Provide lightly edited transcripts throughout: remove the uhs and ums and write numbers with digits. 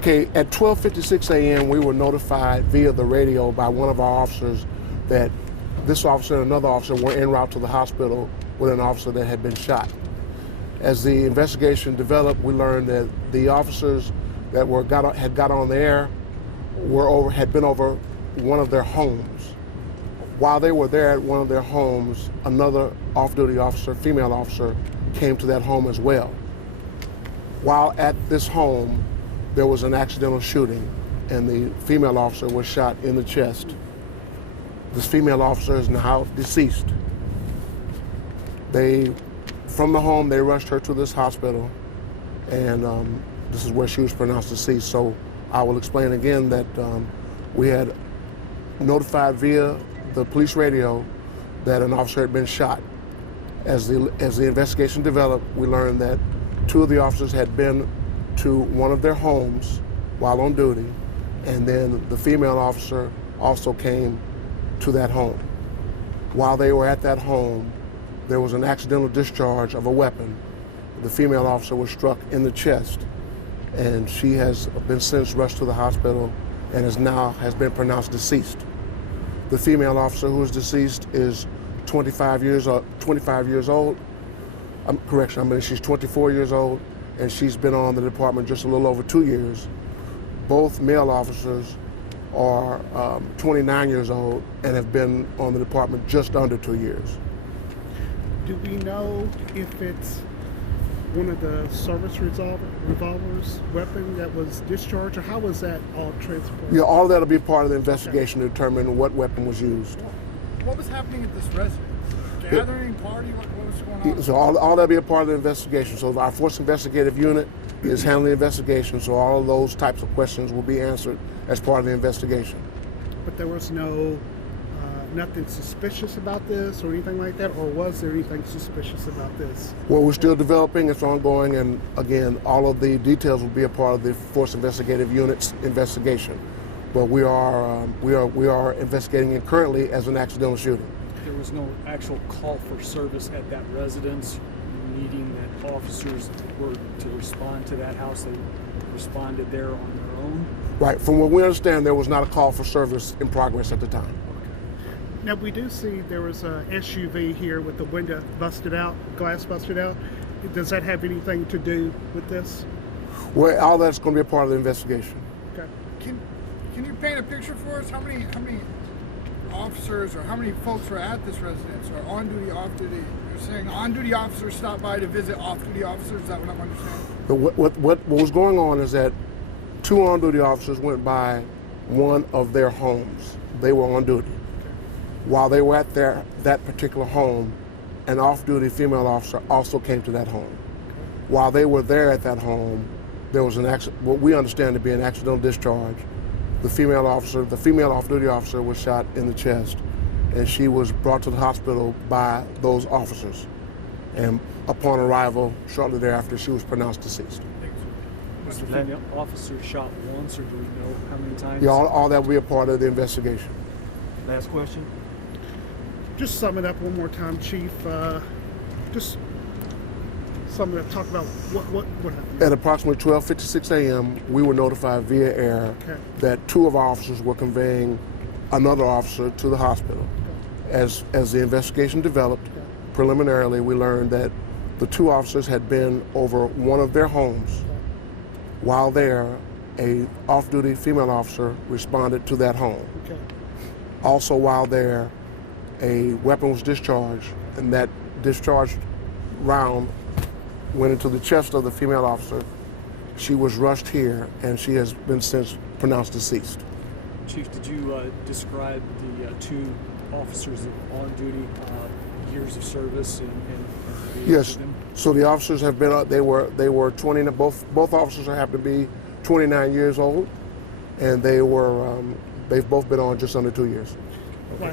Okay, at 12:56 a.m. we were notified via the radio by one of our officers that this officer and another officer were en route to the hospital with an officer that had been shot. As the investigation developed, we learned that the officers that had got on the air had been over one of their homes. While they were there at one of their homes, another off-duty officer, female officer, came to that home as well. While at this home, there was an accidental shooting, and the female officer was shot in the chest. This female officer is now deceased. From the home, they rushed her to this hospital, and this is where she was pronounced deceased. So I will explain again that we had notified via the police radio that an officer had been shot. As the investigation developed, we learned that two of the officers had been to one of their homes while on duty, and then the female officer also came to that home. While they were at that home, there was an accidental discharge of a weapon. The female officer was struck in the chest, and she has been since rushed to the hospital and has been pronounced deceased. The female officer who is deceased is 25 years old. She's 24 years old, and she's been on the department just a little over 2 years. Both male officers are 29 years old and have been on the department just under 2 years. Do we know if it's one of the service revolvers weapon that was discharged, or how was that all transported? Yeah, all that'll be part of the investigation to determine what weapon was used. What was happening at this residence? Gathering, party, what was going on? So all that'll be a part of the investigation. So our Force Investigative Unit is handling the investigation, so all of those types of questions will be answered as part of the investigation. But there was nothing suspicious about this or anything like that, or was there anything suspicious about this? Well, we're still developing, it's ongoing, and again, all of the details will be a part of the Force Investigative Unit's investigation. But we are investigating it currently as an accidental shooting. There was no actual call for service at that residence, meaning that officers were to respond to that house. They responded there on their own? Right, from what we understand, there was not a call for service in progress at the time. Now, we do see there was a SUV here with the window busted out, glass busted out. Does that have anything to do with this? Well, all that's going to be a part of the investigation. Okay. Can you paint a picture for us? How many officers or how many folks were at this residence or on duty, off duty? You're saying on duty officers stopped by to visit off duty officers? Is that what I'm understanding? What was going on is that two on duty officers went by one of their homes. They were on duty. While they were at that particular home, an off-duty female officer also came to that home. While they were there at that home, there was what we understand to be an accidental discharge. The female off-duty officer was shot in the chest, and she was brought to the hospital by those officers. And upon arrival, shortly thereafter, she was pronounced deceased. Was the female officer shot once, or do we know how many times? Yeah, all that will be a part of the investigation. Last question. Just sum it up one more time, Chief. Just talk about what happened. At approximately 12:56 a.m., we were notified via air that two of our officers were conveying another officer to the hospital. As the investigation developed, preliminarily we learned that the two officers had been over one of their homes. While there, a off-duty female officer responded to that home. Also while there, a weapon was discharged, and that discharged round went into the chest of the female officer. She was rushed here, and she has been since pronounced deceased. Chief, did you describe the two officers on duty, years of service, and yes. So the officers have been. They were 20. Both officers have to be 29 years old, and they've both been on just under 2 years. Okay,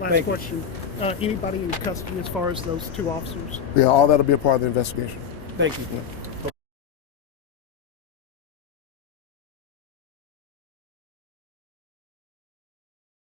last question. Anybody in custody as far as those two officers? Yeah, all that'll be a part of the investigation. Thank you.